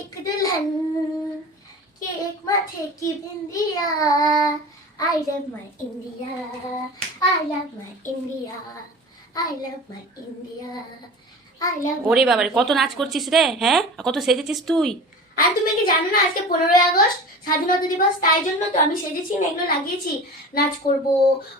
एक दुल्हन के एक माथे की बिंदिया। I love my India, I love my India, I love my India, I love my ওরে বাবারে কত নাচ করছিস রে, হ্যাঁ কত সেজেছিস তুই। আর তুমি কি জানো না আজকে 15ই আগস্ট স্বাধীনতা দিবস, তাই জন্য তো আমি সেজেছি, এগুলো লাগিয়েছি। নাচ করব,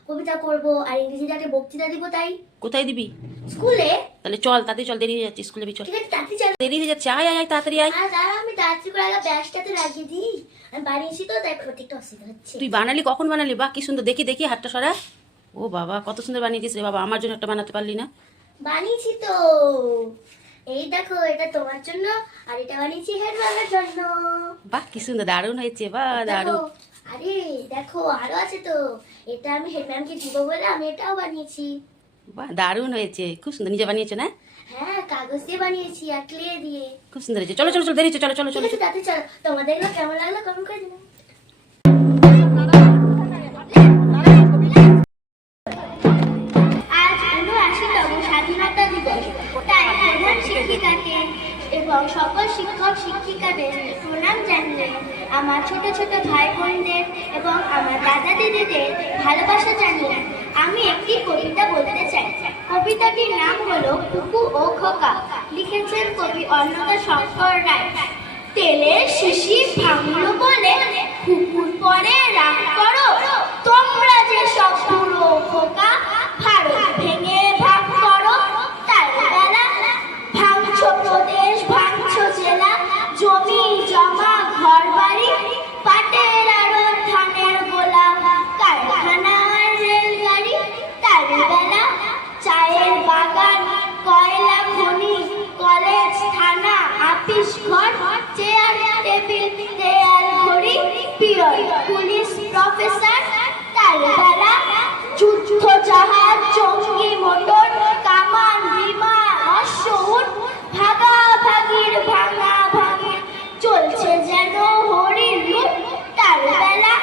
কবিতা করব, আর ইংরেজিতে একটা বক্তৃতা দিব। তাই কোথায় দিবি? স্কুলে। তাহলে চল তাড়াতাড়ি চল, দেরি হয়ে যাচ্ছে, স্কুলে চল। ঠিক আছে তাড়াতাড়ি চল, দেরি হয়ে যাচ্ছে, আয় আয় আয় তাড়াতাড়ি আয়। আর দাঁড়া আমি তাড়াতাড়ি করে আগে ব্যাগটাতে লাগিয়ে দিই। আমি বানিয়েছি তো, তাই প্রত্যেকটা অসুবিধা হচ্ছে। তুই বানালি কখন বানালি? বাহ কি সুন্দর, দেখি দেখি হাতটা সরা। ও বাবা কত সুন্দর বানিয়েছিস রে বাবা, আমার জন্য একটা বানাতে পারলি না? বানিয়েছি তো, এই দেখো এটা তোমার জন্য, আর এটা বানিয়েছি হেডমাস্টারের জন্য। বাহ কি সুন্দর, দারুণ হয়েছে, বাহ দারুণ। আরে দেখো আরো আছে তো, এটা আমি হেডম্যামকে দিব বলে আমি এটাও বানিয়েছি। বাহ দারুণ হয়েছে, খুব সুন্দর। নিজে বানিয়েছো না? হ্যাঁ কাগজ দিয়ে বানিয়েছি আর ক্লে দিয়ে। খুব সুন্দর হয়েছে। চলো চলো চলো, দেরি হচ্ছে, চলো চলো চলো। ঠিক আছে তাতে চলো, তোমাদের কেমন লাগলো কমেন্ট করে দিও। আজ ৭৯তম স্বাধীনতা দিবস, তাই প্রধান শিক্ষিকাকে এবং সকল শিক্ষক শিক্ষিকাদের প্রণাম জানিয়ে আমার ছোট ছোট ভাই বোনদের এবং আমার দাদা দিদিদের ভালোবাসা জানিয়ে আমি একটি কবিতা বলতে চাই। কবিতাটির নাম হলো কুকু ও খোকা। লিখেছেন কবি অন্নদা শঙ্কর রায়। তেলের শিশি ভাঙলো বলে কুকুর পরে রাগ করো, তোমরা যে সব পুরো খোকা ভারত ভেঙে ভাগ করো। তার বেলা ভাঙছো প্রদেশ, ভাঙছো জেলা, জমি জমা ঘর বাড়ি, পাটের আড়ত ধানের গোলা, কারখানা রেলগাড়ি। তার বেলা চায়ের বাগান, কয়লা খনি, কলেজ থানা আপিস ঘর, চেয়ার টেবিল দেয়াল ঘড়ি, পিয়ন পুলিশ প্রফেসর। তার বেলা যুদ্ধ জাহাজ, জঙ্গি মোটর, কামান বিমান, অশ্ব উট, ভাগাভাগির ভাঙা ভাঙি চলছে যেন হরির লুট। তার বেলা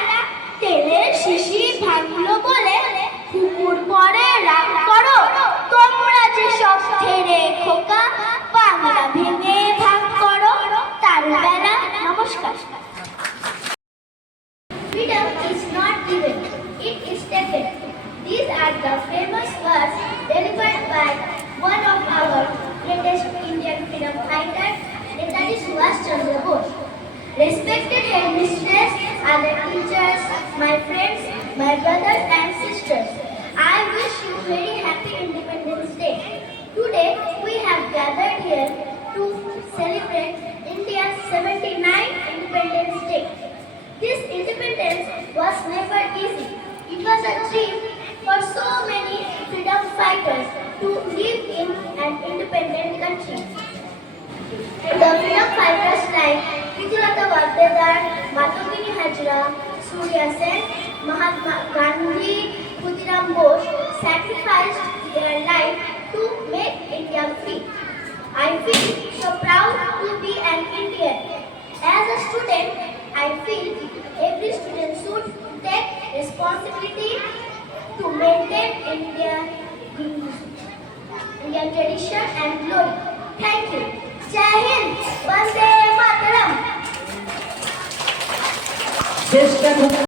তেলের শিশি ভাঙলো বলে কুকুর পরে রাগ করো, তোমরা যে সব ছেড়ে খোকা বাংলা ভেঙে ভাগ করো। তার বেলা। নমস্কার। Freedom is not given, it is taken. These are the famous words delivered by one of our greatest Indian freedom fighters, Netaji Subhash Chandra Bose. Respected headmistress, other teachers, my friends, my brothers and sisters, I wish you very happy Independence Day. Today we have gathered here to celebrate India's 79th Independence Day. This independence was never easy. It was a dream for so many freedom fighters to live in an independent country. The freedom fighters like Pritilata Vardedar, Matokini Hajra, Surya Sen, Mahatma Gandhi, Khudiram Bose sacrificed their life to make India free. I feel so proud to be an Indian. As a student, I feel every student should take responsibility to maintain Indian tradition and glory. Thank you. Jai Hind, Vande Mataram.